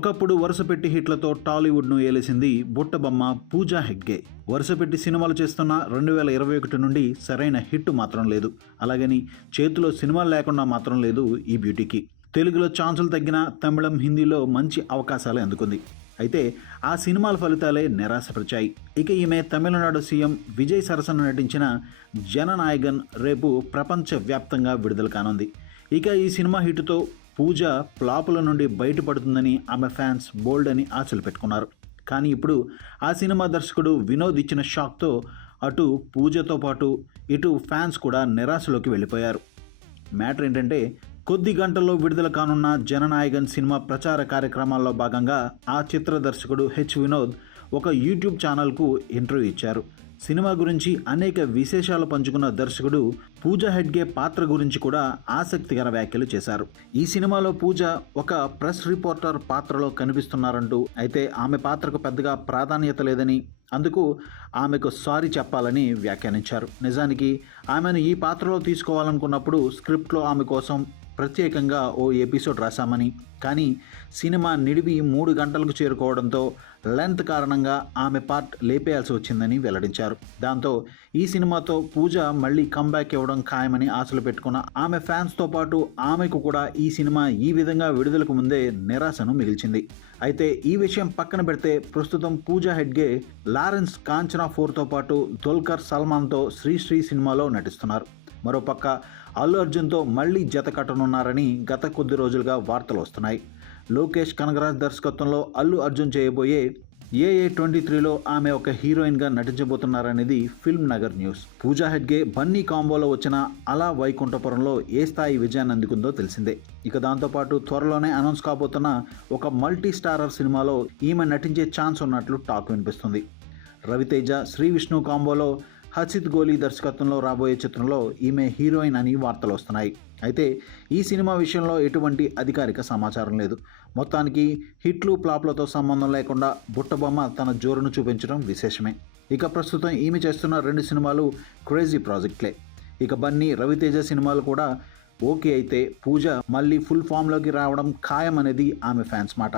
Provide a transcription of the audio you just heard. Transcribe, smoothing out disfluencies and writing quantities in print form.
ఒకప్పుడు వరుసపెట్టి హిట్లతో టాలీవుడ్ను ఏలేసింది బుట్టబొమ్మ పూజా హెగ్డే. వరుసపెట్టి సినిమాలు చేస్తున్న 2021 నుండి సరైన హిట్ మాత్రం లేదు. అలాగని చేతిలో సినిమాలు లేకుండా మాత్రం లేదు ఈ బ్యూటీకి. తెలుగులో ఛాన్సులు తగ్గిన తమిళం, హిందీలో మంచి అవకాశాలు అందుకుంది. అయితే ఆ సినిమాల ఫలితాలే నిరాశపరిచాయి. ఇక ఈమె తమిళనాడు సీఎం విజయ్ సరసన నటించిన జననాయగన్ రేపు ప్రపంచవ్యాప్తంగా విడుదల కానుంది. ఇక ఈ సినిమా హిట్తో పూజ ఫ్లాపుల నుండి బయటపడుతుందని ఆమె ఫ్యాన్స్ బోల్డ్ అని ఆశలు పెట్టుకున్నారు. కానీ ఇప్పుడు ఆ సినిమా దర్శకుడు వినోద్ ఇచ్చిన షాక్తో అటు పూజతో పాటు ఇటు ఫ్యాన్స్ కూడా నిరాశలోకి వెళ్ళిపోయారు. మ్యాటర్ ఏంటంటే, కొద్ది గంటల్లో విడుదల కానున్న జననాయగన్ సినిమా ప్రచార కార్యక్రమాల్లో భాగంగా ఆ చిత్ర దర్శకుడు వినోద్ ఒక యూట్యూబ్ ఛానల్కు ఇంటర్వ్యూ ఇచ్చారు. సినిమా గురించి అనేక విశేషాలు పంచుకున్న దర్శకుడు పూజా హెగ్డే పాత్ర గురించి కూడా ఆసక్తికర వ్యాఖ్యలు చేశారు. ఈ సినిమాలో పూజ ఒక ప్రెస్ రిపోర్టర్ పాత్రలో కనిపిస్తున్నారంటూ, అయితే ఆమె పాత్రకు పెద్దగా ప్రాధాన్యత లేదని, అందుకు ఆమెకు సారీ చెప్పాలని వ్యాఖ్యానించారు. నిజానికి ఆమెను ఈ పాత్రలో తీసుకోవాలనుకున్నప్పుడు స్క్రిప్ట్లో ఆమె కోసం ప్రత్యేకంగా ఓ ఎపిసోడ్ రాశామని, కానీ సినిమా నిడివి 3 గంటలకు చేరుకోవడంతో లెంత్ కారణంగా ఆమె పార్ట్ లేపేయాల్సి వచ్చిందని వెల్లడించారు. దాంతో ఈ సినిమాతో పూజ మళ్ళీ కంబ్యాక్ ఇవ్వడం ఖాయమని ఆశలు పెట్టుకున్న ఆమె ఫ్యాన్స్తో పాటు ఆమెకు కూడా ఈ సినిమా ఈ విధంగా విడుదలకు ముందే నిరాశను మిగిల్చింది. అయితే ఈ విషయం పక్కన పెడితే ప్రస్తుతం పూజా హెగ్డే లారెన్స్ కాంచనా 4తో పాటు దుల్కర్ సల్మాన్తో శ్రీ సినిమాలో నటిస్తున్నారు. మరోపక్క అల్లు అర్జున్తో మళ్లీ జత కట్టనున్నారని గత కొద్ది రోజులుగా వార్తలు వస్తున్నాయి. లోకేష్ కనగరాజ్ దర్శకత్వంలో అల్లు అర్జున్ చేయబోయే AA 23లో ఆమె ఒక హీరోయిన్గా నటించబోతున్నారనేది ఫిల్మ్ నగర్ న్యూస్. పూజా హెగ్డే బన్నీ కాంబోలో వచ్చిన అలా వైకుంఠపురంలో ఏ స్థాయి విజయాన్ని అందుకుందో తెలిసిందే. ఇక దాంతోపాటు త్వరలోనే అనౌన్స్ కాబోతున్న ఒక మల్టీ స్టారర్ సినిమాలో ఈమె నటించే ఛాన్స్ ఉన్నట్లు టాక్ వినిపిస్తుంది. రవితేజ, శ్రీ విష్ణు కాంబోలో హసిత్ గోలీ దర్శకత్వంలో రాబోయే చిత్రంలో ఈమె హీరోయిన్ అని వార్తలు వస్తున్నాయి. అయితే ఈ సినిమా విషయంలో ఎటువంటి అధికారిక సమాచారం లేదు. మొత్తానికి హిట్లు ఫ్లాప్లతో సంబంధం లేకుండా బుట్టబొమ్మ తన జోరును చూపించడం విశేషమే. ఇక ప్రస్తుతం ఈమె చేస్తున్న 2 సినిమాలు క్రేజీ ప్రాజెక్ట్లే. ఇక బన్నీ, రవితేజ సినిమాలు కూడా ఓకే అయితే పూజ మళ్ళీ ఫుల్ ఫామ్లోకి రావడం ఖాయం అనేది ఆమె ఫ్యాన్స్ మాట.